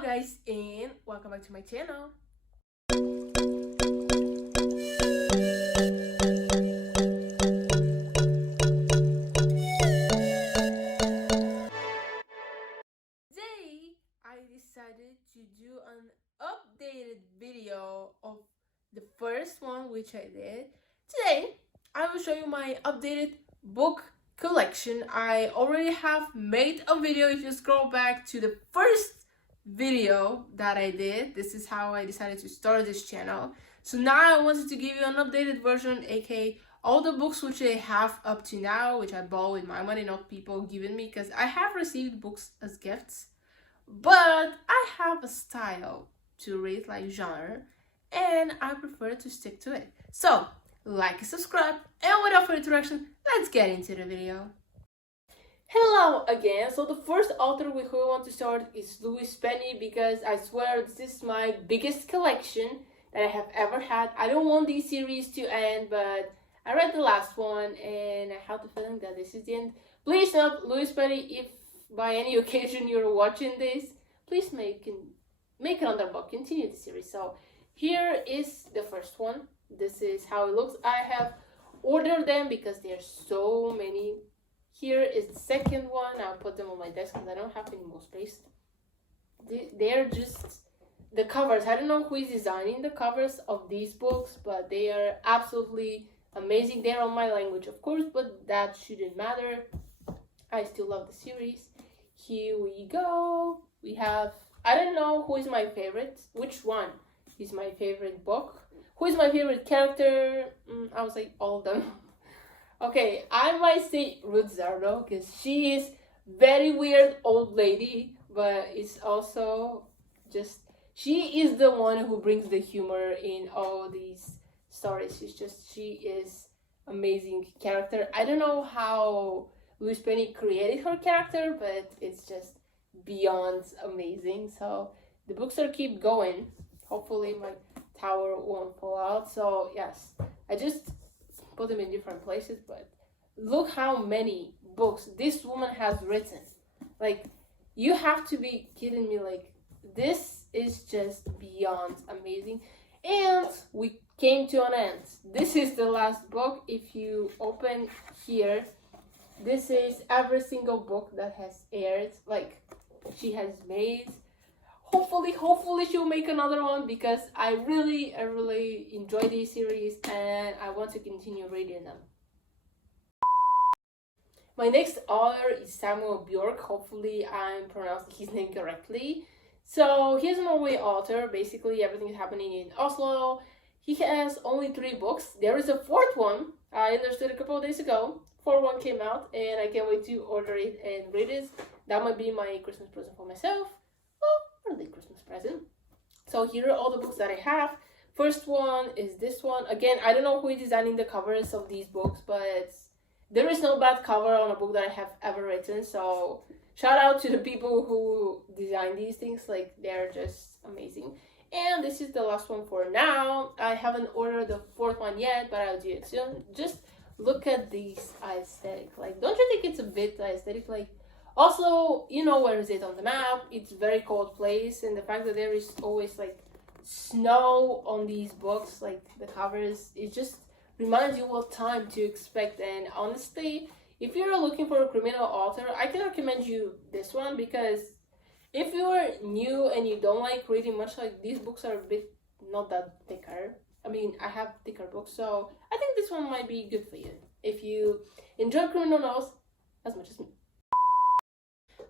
Hello guys and welcome back to my channel. Today I decided to do an updated video of the first one which I did. Today I will show you my updated book collection. I already have made a video. If you scroll back to the first video that I did, this is how I decided to start this channel. So now I wanted to give you an updated version, aka all the books which I have up to now, which I bought with my money, not people giving me, because I have received books as gifts, but I have a style to read, like genre, and I prefer to stick to it. So like and subscribe, and without further introduction, let's get into the video. Hello again. So the first author with who I want to start is Louise Penny, because I swear this is my biggest collection that I have ever had. I don't want this series to end, but I read the last one and I have the feeling that this is the end. Please note, Louise Penny, if by any occasion you're watching this, please make another book, continue the series. So here is the first one. This is how it looks. I have ordered them because there's so many. Here is the second one. I'll put them on my desk because I don't have any more space. They're just the covers. I don't know who is designing the covers of these books, but they are absolutely amazing. They're on my language, of course, but that shouldn't matter. I still love the series. Here we go. We have, I don't know who is my favorite. Which one is my favorite book? Who is my favorite character? I would say all of them. Okay, I might say Ruth Zardo because she is very weird old lady, but it's also just, she is the one who brings the humor in all these stories. She is amazing character. I don't know how Louise Penny created her character, but it's just beyond amazing. So the books are keep going. Hopefully my tower won't fall out. So yes, I just put them in different places, but look how many books this woman has written. Like, you have to be kidding me. Like, this is just beyond amazing. And we came to an end. This is the last book. If you open here, this is every single book that has aired, like she has made. Hopefully she'll make another one, because I really enjoy this series and I want to continue reading them. My next author is Samuel Bjork. Hopefully I'm pronouncing his name correctly. So he's a Norway author. Basically everything is happening in Oslo. He has only 3 books. There is a 4th one. I understood a couple of days ago. 4th one came out and I can't wait to order it and read it. That might be my Christmas present for myself. Early Christmas present. So here are all the books that I have. First one is this one. Again, I don't know who is designing the covers of these books, but there is no bad cover on a book that I have ever written. So shout out to the people who design these things. Like, they're just amazing. And this is the last one for now. I haven't ordered the 4th one yet, but I'll do it soon. Just look at this aesthetic. Like, don't you think it's a bit aesthetic? Like, also, you know, where is it on the map? It's a very cold place, and the fact that there is always like snow on these books, like the covers, it just reminds you what time to expect. And honestly, if you're looking for a criminal author, I can recommend you this one, because if you're new and you don't like reading much, like, these books are a bit not that thicker. I mean, I have thicker books, so I think this one might be good for you if you enjoy criminal novels as much as me.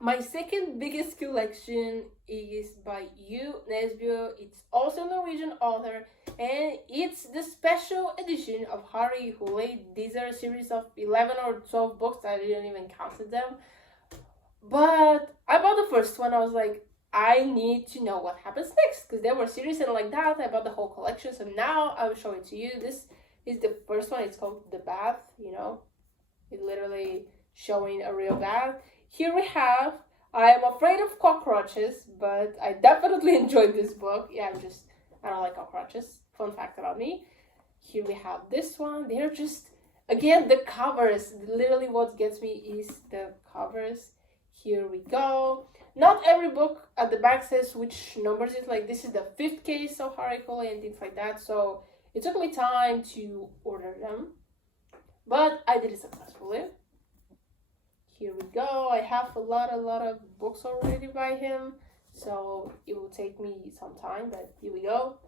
My second biggest collection is by Yu Nesbø. It's also a Norwegian author, and it's the special edition of Harry Hole. These are a series of 11 or 12 books. I didn't even count them. But I bought the first one. I was like, I need to know what happens next, because there were series and like that. I bought the whole collection, so now I will show it to you. This is the first one. It's called The Bath, you know. It's literally showing a real bath. Here we have I Am Afraid of Cockroaches, but I definitely enjoyed this book. Yeah, I don't like cockroaches. Fun fact about me. Here we have this one. They're just, again, the covers. Literally what gets me is the covers. Here we go. Not every book at the back says which numbers it's like. This is the 5th case of Harry Coley and things like that. So it took me time to order them, but I did it successfully. Here we go. I have a lot of books already by him, so it will take me some time, but here we go.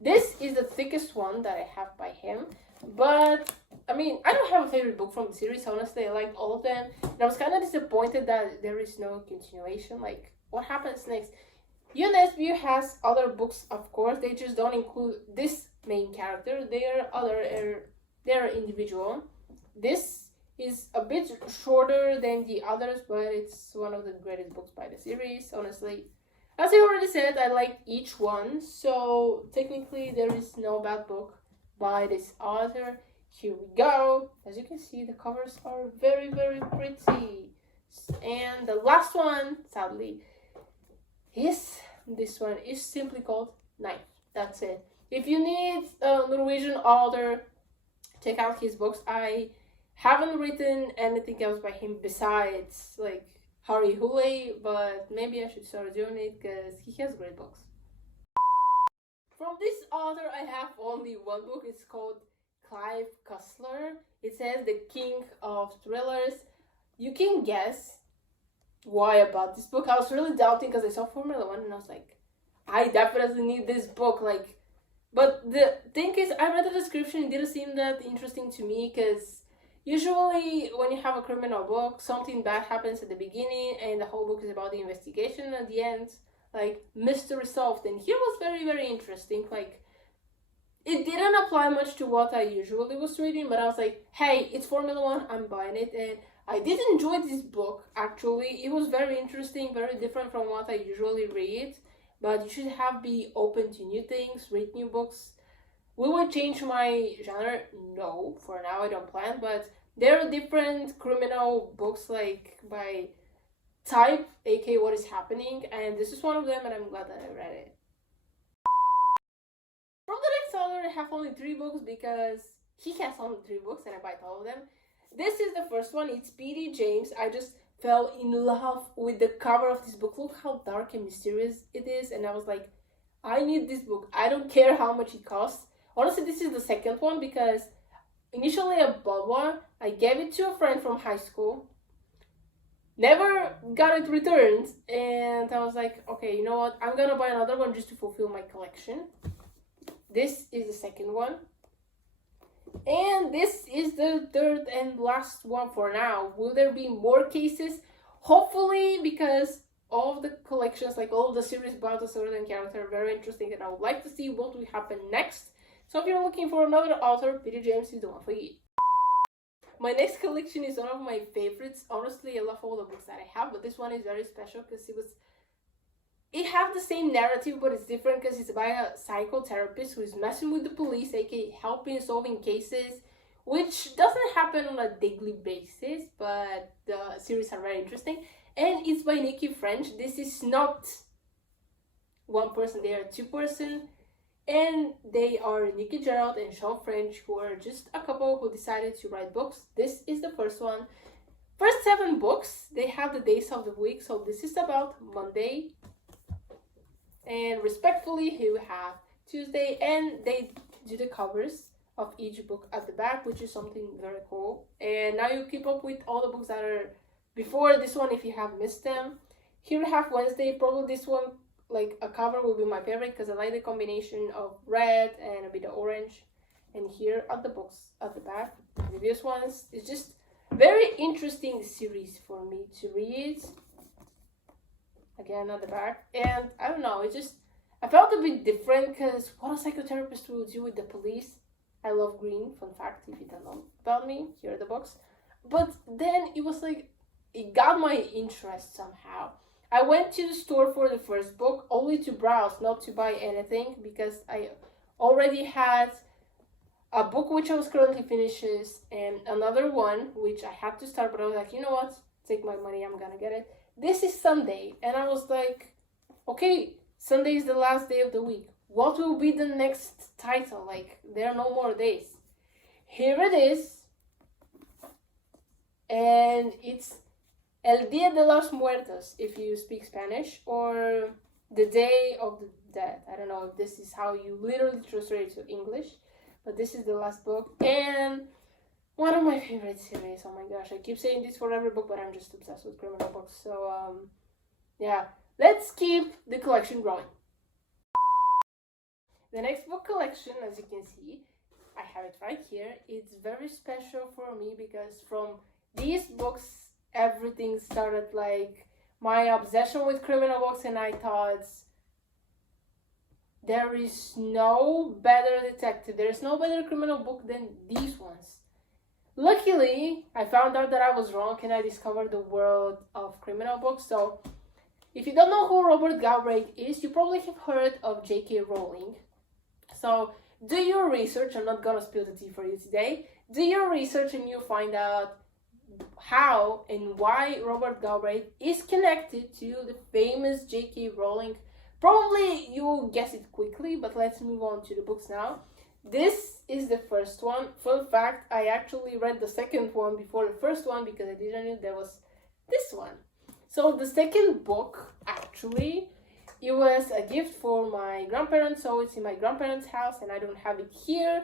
This is the thickest one that I have by him, but I mean, I don't have a favorite book from the series. Honestly, I liked all of them, and I was kind of disappointed that there is no continuation. Like, what happens next? UNSW has other books, of course. They just don't include this main character. They're individual. This is a bit shorter than the others, but it's one of the greatest books by the series, honestly. As I already said, I like each one, so technically there is no bad book by this author. Here we go. As you can see, the covers are very pretty. And the last one, sadly, is this one. Is simply called Knife. That's it. If you need a Norwegian author, check out his books. I haven't written anything else by him besides like Harry Hule, but maybe I should start doing it because he has great books. From this author, I have only one book. It's called Clive Cussler. It says the king of thrillers. You can guess why about this book. I was really doubting because I saw Formula One and I was like, I definitely need this book. Like, but the thing is, I read the description. It didn't seem that interesting to me because usually when you have a criminal book, something bad happens at the beginning and the whole book is about the investigation. At the end, like, mystery solved. And here was very interesting. Like, it didn't apply much to what I usually was reading, but I was like, hey, it's Formula One, I'm buying it. And I did enjoy this book, actually. It was very interesting, very different from what I usually read. But you should be open to new things, read new books. Will I change my genre? No, for now I don't plan, but there are different criminal books like by type, aka what is happening, and this is one of them and I'm glad that I read it. From the next author, I have only 3 books because he has only 3 books and I bought all of them. This is the first one. It's P.D. James. I just fell in love with the cover of this book. Look how dark and mysterious it is, and I was like, I need this book. I don't care how much it costs. Honestly, this is the second one because initially I bought one. I gave it to a friend from high school. Never got it returned, and I was like, okay, you know what? I'm gonna buy another one just to fulfill my collection. This is the second one. And this is the third and last one for now. Will there be more cases? Hopefully, because all of the collections, like all of the series about a certain character, are very interesting, and I would like to see what will happen next. So if you're looking for another author, P.D. James is the one for you. My next collection is one of my favorites. Honestly, I love all the books that I have, but this one is very special because it has the same narrative, but it's different because it's by a psychotherapist who is messing with the police, aka helping solving cases, which doesn't happen on a daily basis, but the series are very interesting. And it's by Nikki French. This is not one person, they are 2 persons. And they are Nikki Gerald and Sean French, who are just a couple who decided to write books. This is the first one. First 7 books, they have the days of the week. So this is about Monday. And respectfully, here we have Tuesday. And they do the covers of each book at the back, which is something very cool. And now you keep up with all the books that are before this one if you have missed them. Here we have Wednesday. Probably this one, like a cover, will be my favorite because I like the combination of red and a bit of orange. And here are the books at the back, the previous ones. It's just very interesting series for me to read. Again at the back, and I don't know, I felt a bit different because what a psychotherapist will do with the police. I love green, fun fact if you don't know about me, here are the books. But then it was like, it got my interest somehow. I went to the store for the first book only to browse, not to buy anything, because I already had a book which I was currently finishing and another one which I had to start, but I was like, you know what, take my money, I'm gonna get it. This is Sunday, and I was like, okay, Sunday is the last day of the week. What will be the next title? Like, there are no more days. Here it is, and it's El Día de los Muertos, if you speak Spanish, or the Day of the Dead. I don't know if this is how you literally translate it to English, but this is the last book, and one of my favorite series. Oh my gosh, I keep saying this for every book, but I'm just obsessed with criminal books. So, yeah, let's keep the collection growing. The next book collection, as you can see, I have it right here. It's very special for me because from these books, everything started, like my obsession with criminal books, and I thought there is no better detective, there is no better criminal book than these ones. Luckily, I found out that I was wrong and I discovered the world of criminal books. So, if you don't know who Robert Galbraith is, you probably have heard of J.K. Rowling. So, do your research. I'm not gonna spill the tea for you today. Do your research and you find out how and why Robert Galbraith is connected to the famous J.K. Rowling. Probably you will guess it quickly, but let's move on to the books now. This is the first one. Fun fact, I actually read the second one before the first one because I didn't know there was this one. So the second book, actually, it was a gift for my grandparents, so it's in my grandparents' house and I don't have it here,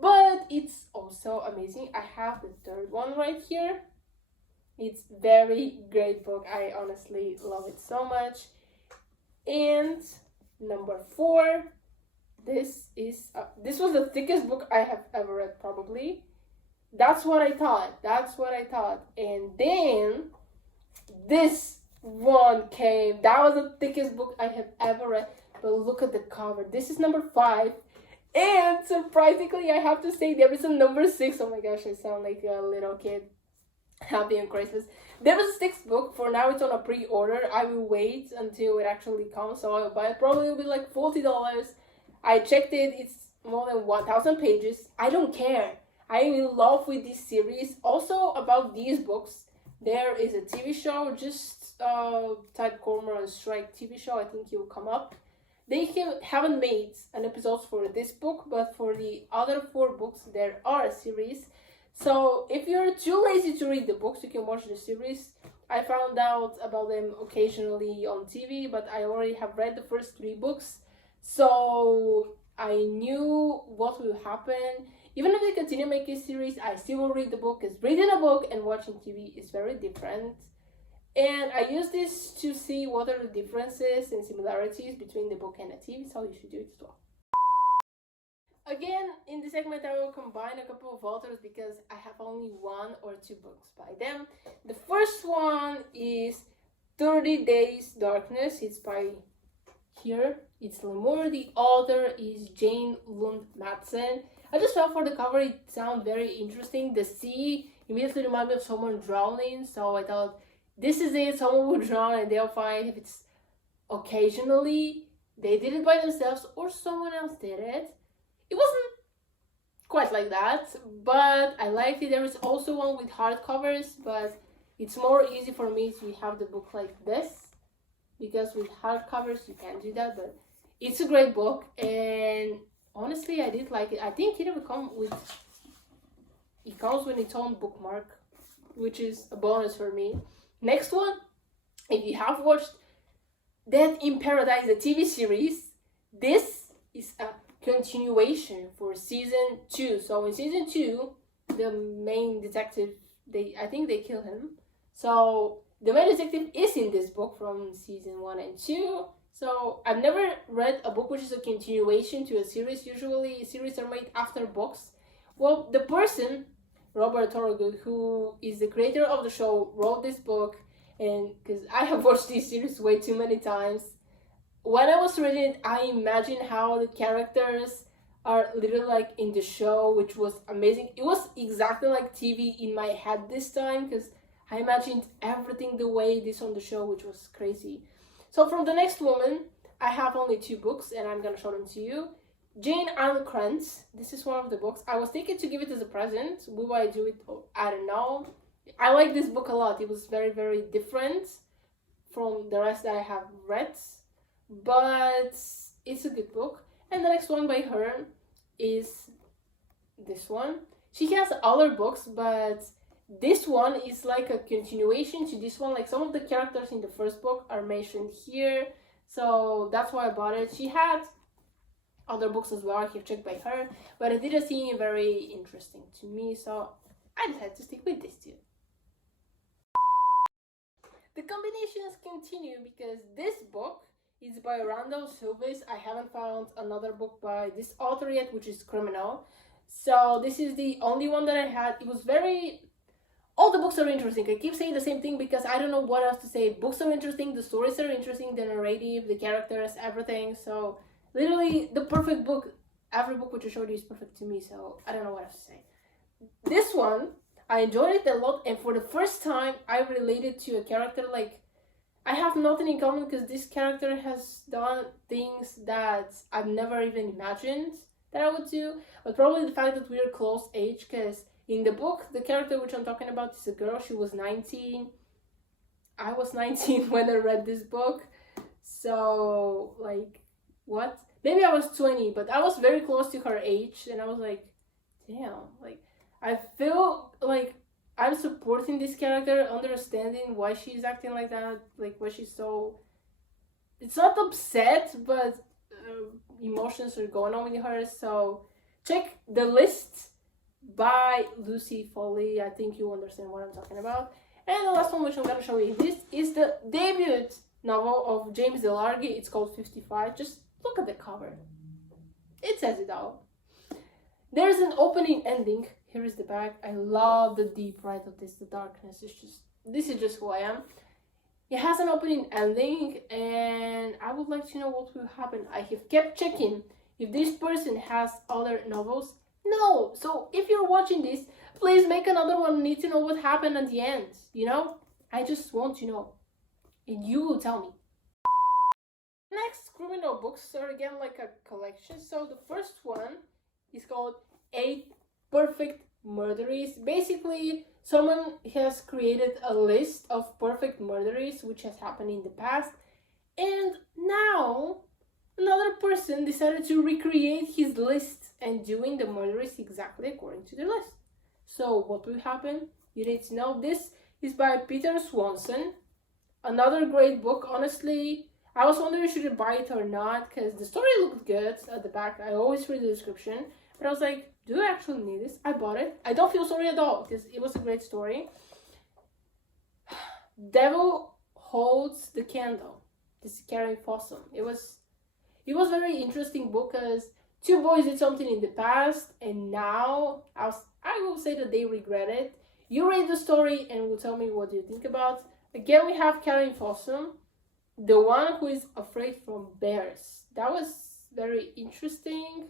but it's also amazing. I have the third one right here. It's very great book. I honestly love it so much. And number 4, this was the thickest book I have ever read, probably. That's what I thought. And then this one came. That was the thickest book I have ever read. But look at the cover. This is number 5. And surprisingly, I have to say there is a number 6. Oh my gosh, I sound like a little kid. Happy on Christmas. There was a 6th book. For now, it's on a pre-order. I will wait until it actually comes. So I'll buy it. Probably will be like $40. I checked it. It's more than 1,000 pages. I don't care. I am in love with this series. Also, about these books, there is a TV show. Just type Cormoran Strike TV show. I think it will come up. They haven't made an episode for this book, but for the other 4 books, there are a series. So if you're too lazy to read the books, you can watch the series. I found out about them occasionally on TV, but I already have read the first 3 books. So I knew what will happen. Even if they continue making a series, I still will read the book, because reading a book and watching TV is very different. And I use this to see what are the differences and similarities between the book and the TV, so you should do it as well. Again, in this segment I will combine a couple of authors because I have only 1 or 2 books by them. The first one is 30 Days Darkness. It's by here. It's Lemur. The author is Jane Lund Madsen. I just felt for the cover it sounded very interesting. The sea immediately reminded me of someone drowning, so I thought this is it. Someone will drown and they'll find if it's occasionally they did it by themselves or someone else did it. It wasn't quite like that, but I liked it. There is also one with hardcovers, but it's more easy for me to have the book like this, because with hardcovers you can't do that, but it's a great book, and honestly I did like it. I think it comes with its own bookmark, which is a bonus for me. Next one, if you have watched Death in Paradise, the TV series, this is a continuation for season 2. So in season 2, the main detective, I think they kill him. So the main detective is in this book from season 1 and 2. So I've never read a book which is a continuation to a series. Usually series are made after books. Well, the person, Robert Thorogood, who is the creator of the show, wrote this book, and because I have watched this series way too many times, when I was reading it, I imagined how the characters are literally like in the show, which was amazing. It was exactly like TV in my head this time, because I imagined everything the way it is on the show, which was crazy. So from The Next Woman, I have only 2 books, and I'm gonna show them to you. Jane Ann Krantz, this is one of the books. I was thinking to give it as a present. Will I do it? I don't know. I like this book a lot. It was very, very different from the rest that I have read, but it's a good book. And the next one by her is this one. She has other books, but this one is like a continuation to this one. Like some of the characters in the first book are mentioned here, so that's why I bought it. She had other books as well I have checked by her, but it didn't seem very interesting to me, so I decided to stick with this too. The combinations continue because this book is by Randall Silvis. I haven't found another book by this author yet, which is Criminal. So this is the only one that I had. It was very... all the books are interesting. I keep saying the same thing because I don't know what else to say. Books are interesting, the stories are interesting, the narrative, the characters, everything. So literally the perfect book. Every book which I showed you is perfect to me, so I don't know what else to say. This one, I enjoyed it a lot, and for the first time I related to a character. Like, I have nothing in common because this character has done things that I've never even imagined that I would do, but probably the fact that we're close age, because in the book, the character which I'm talking about is a girl. She was 19. I was 19 when I read this book. So, like, what? Maybe I was 20, but I was very close to her age, and I was like, damn. Like, I feel like I'm supporting this character, understanding why she's acting like that, like, why she's so... it's not upset, but emotions are going on with her. So, check the list by Lucy Foley. I think you understand what I'm talking about. And the last one which I'm gonna show you, this is the debut novel of James DeLargy. It's called 55. Just look at the cover. It says it all. There's an opening ending. Here is the back. I love the deep right of this, the darkness. This is just who I am. It has an opening ending, and I would like to know what will happen. I have kept checking if this person has other novels. No. So if you're watching this, please make another one. I need to know what happened at the end, you know? I just want to know, and you will tell me. Next criminal books are again like a collection. So the first one is called 8 Perfect Murderies. Basically, someone has created a list of perfect murderies which has happened in the past, and now another person decided to recreate his list and doing the murderies exactly according to the list. So what will happen? You need to know. This is by Peter Swanson. Another great book. Honestly, I was wondering should I buy it or not, because the story looked good at the back. I always read the description, but I was like, do I actually need this? I bought it. I don't feel sorry at all because it was a great story. Devil Holds the Candle. This is Karen Fossum. It was a very interesting book because two boys did something in the past, and now I will say that they regret it. You read the story and will tell me what you think about. Again, we have Karen Fossum, the one who is afraid from bears. That was very interesting.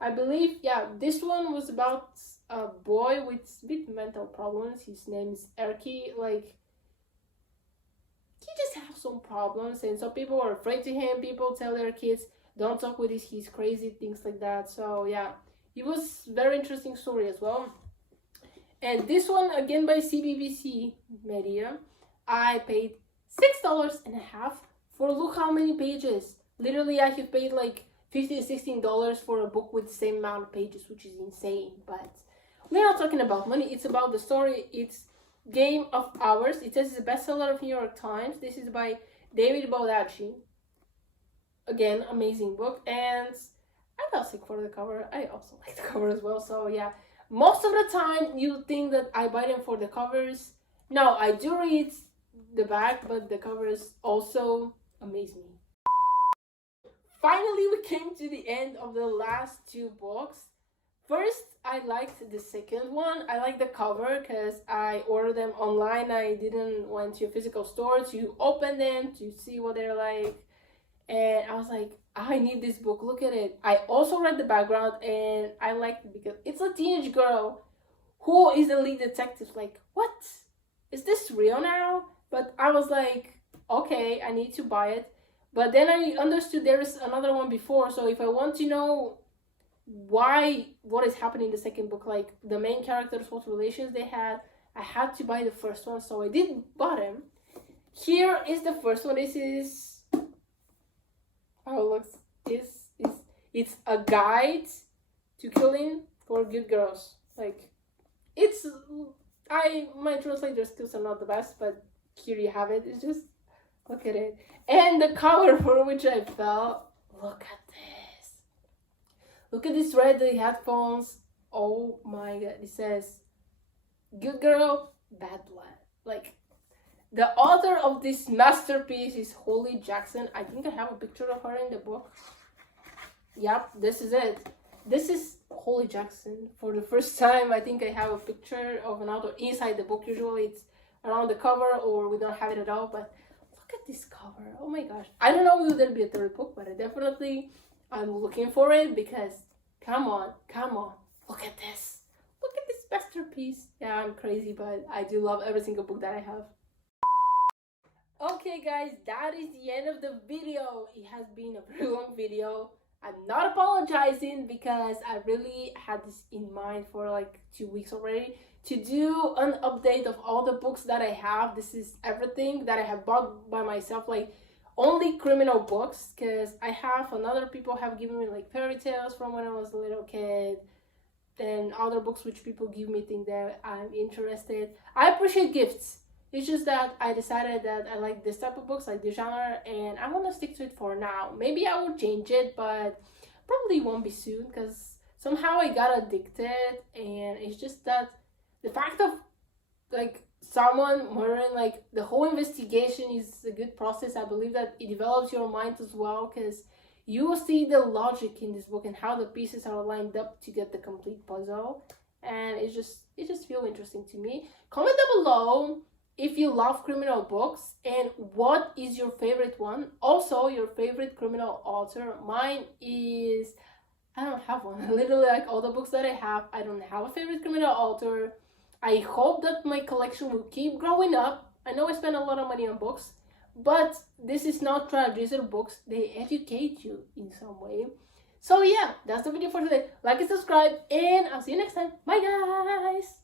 I believe, yeah, this one was about a boy with a bit mental problems. His name is Erky. Like, he just has some problems, and some people are afraid to him. People tell their kids, don't talk with this, he's crazy, things like that. So, yeah, it was very interesting story as well. And this one, again by CBBC Media, I paid $6.50 for look how many pages. Literally, I have paid like $15 to $16 for a book with the same amount of pages, which is insane. But we're not talking about money, it's about the story. It's Game of Hours. It says it's a bestseller of New York Times. This is by David Baldacci. Again, amazing book. And I got sick for the cover. I also like the cover as well. So yeah, most of the time you think that I buy them for the covers. No, I do read the back, but the covers also amaze me. Finally, we came to the end of the last 2 books. First, I liked the second one. I like the cover because I ordered them online. I didn't went to a physical store to open them to see what they're like. And I was like, I need this book. Look at it. I also read the background and I liked it because it's a teenage girl who is the lead detective. Like, what? Is this real now? But I was like, okay, I need to buy it. But then I understood there is another one before. So if I want to know what is happening in the second book, like the main characters, what relations they had, I had to buy the first one. So I did buy them. Here is the first one. This is how it looks. It's a guide to killing for good girls. Like, it's, My translator skills are not the best, but here you have it. It's just look at it. And the cover for which I fell. Look at this. Look at this red headphones. Oh my god. It says good girl, bad blood. Like, the author of this masterpiece is Holly Jackson. I think I have a picture of her in the book. Yep, this is it. This is Holly Jackson. For the first time, I think I have a picture of an author inside the book. Usually it's around the cover or we don't have it at all, but look at this cover. Oh my gosh. I don't know if there'll be a third book, but I'm looking for it because come on. Look at this. Look at this masterpiece. Yeah, I'm crazy, but I do love every single book that I have. Okay guys, that is the end of the video. It has been a very long video. I'm not apologizing because I really had this in mind for like 2 weeks already to do an update of all the books that I have. This is everything that I have bought by myself, like only criminal books, because I have another people have given me like fairy tales from when I was a little kid, then other books which people give me think that I'm interested. I appreciate gifts. It's just that I decided that I like this type of books, like this genre, and I want to stick to it for now. Maybe I will change it, but probably won't be soon because somehow I got addicted, and it's just that the fact of like someone murdering, like the whole investigation is a good process. I believe that it develops your mind as well because you will see the logic in this book and how the pieces are lined up to get the complete puzzle, and it just feels interesting to me. Comment down below if you love criminal books and what is your favorite one. Also, your favorite criminal author. Mine is, I don't have one. Literally, like all the books that I have, I don't have a favorite criminal author. I hope that my collection will keep growing up. I know I spend a lot of money on books, but this is not traditional books. They educate you in some way. So yeah, that's the video for today. Like and subscribe, and I'll see you next time. Bye guys!